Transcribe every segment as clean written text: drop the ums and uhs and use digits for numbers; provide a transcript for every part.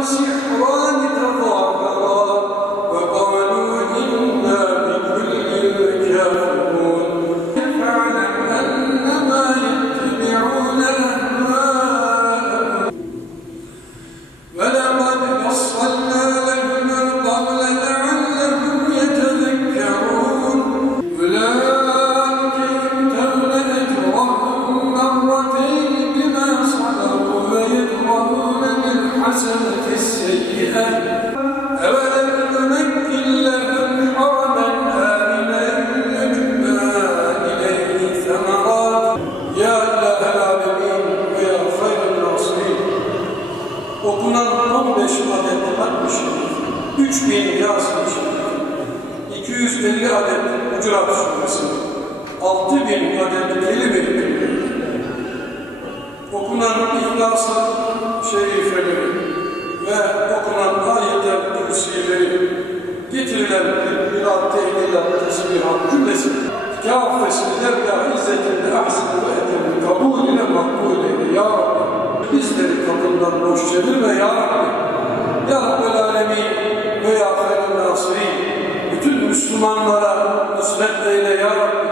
سحران تظاهرا وقالوا إنا بكل كافرون فاعلم أنما يتبعون أهواءهم ولقد فصلنا لهم القول لعلهم يتذكرون أولئك يؤتون أجرهم مرتين بما صبروا ويدرؤون بالحسنة السيئة أولم نمكن لهم حرما آمنا يجبى إليه ثمرات يا إله العالمين ويا خير الناصرين. Okunan 15 adet hatm-ı şerif, 3000 Yasin-i şerif, 250 adet Hucurat suresi, 6000 adet kelime-i tevhid, okunan İhlas-ı şerifeleri ve okunan ayet-el kürsileri, getirilen tekbirat, tehlilat, tesbihat cümlesi kâfesini dergâh izzetinde ahsen ve etemli kabul ile makbul eyle ya Rabbi. Bizleri kapından boş çevirme ya Rabbi. Ya Rabbel Alemin ve ya Hayr-ı Nasirin. Bütün Müslümanlara nusret eyle ya Rabbi.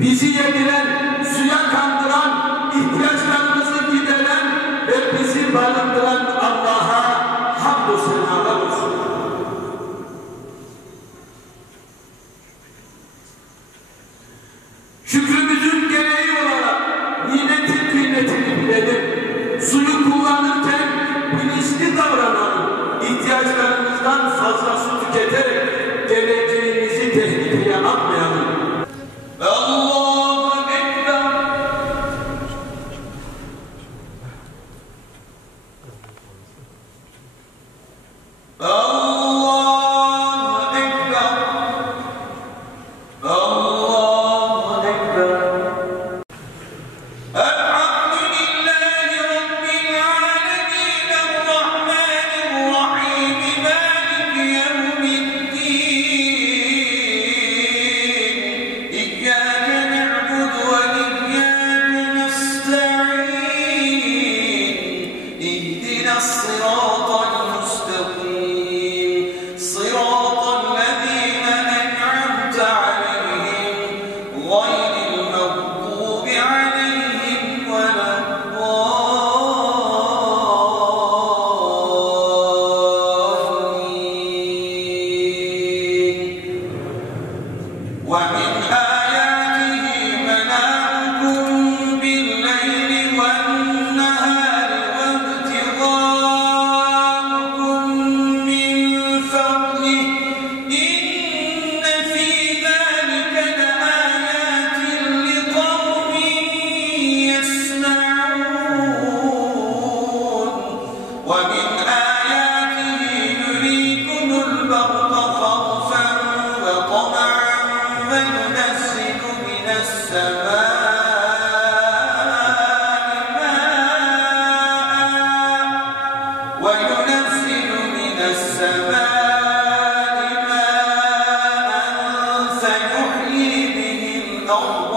Bizi yediren, suya kandıran, ihtiyaçlarımızı gideren ve bizi barındıran Allah'a hamd-ı senalar olsun. Şükrümüzün gereği olarak nimetin kıymetini bilelim. Suyu kullanırken bilinçli davranalım. İhtiyaçlarımızdan fazla su tüketerek geleceğimizi tehlikeye atmayalım. Allahu Ekber. فيحيي به الأرض